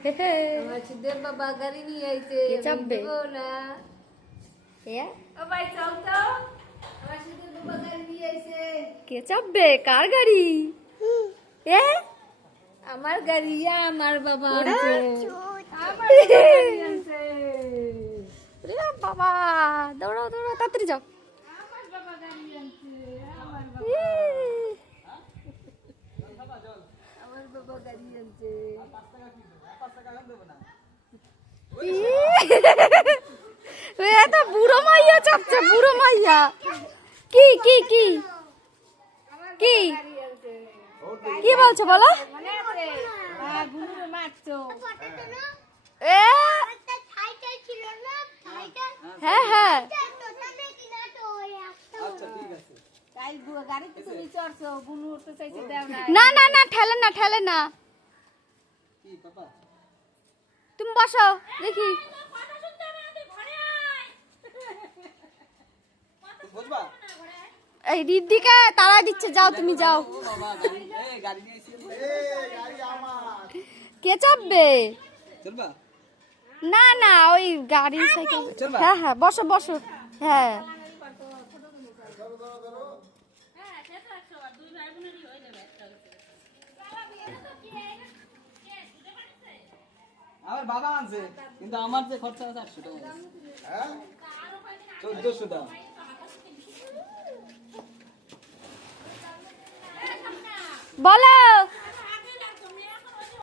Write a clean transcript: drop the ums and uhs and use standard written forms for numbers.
আমার সুদেব বাবা গাড়ি নিয়ে আইছে কে চাপবে? না ও ভাই চল তো আমার সুদেব বাবা গাড়ি নিয়ে আইছে কে চাপবে? কার গাড়ি? এ আমার গাড়ি আমার বাবা ওরে আনছে আমার বাবা গাড়ি আনছে ওরে বাবা, দৌড়াও দৌড়াও, তাড়াতাড়ি যাও। আমার বাবা গাড়ি আনছে আমার বাবা গাড়ি আনছে এ তো বুড়ো মাইয়া চাপছে, বুড়ো মাইয়া। কি কি কি কি গাড়ি আনছে কি বলছো বলো? মনে আছে গুনুরে মারছো এ হ্যাঁ হ্যাঁ তাই গাড়িতে তুমি চড়ছো গুনু উঠতে চাইছে দেও না না না না, ঠেলে না ঠেলে না, তুমি বসো দেখি। এই রিদ্দিকে তারা দিচ্ছে, যাও তুমি যাও। কে চাপবে? না না, ওই গাড়ি সাইকেল। হ্যাঁ হ্যাঁ, বসো বসো। হ্যাঁ আমার বাবা আনছে, কিন্তু আমার যে খরচা আছে 800 টাকা। হ্যাঁ 1400 টাকা। বলো।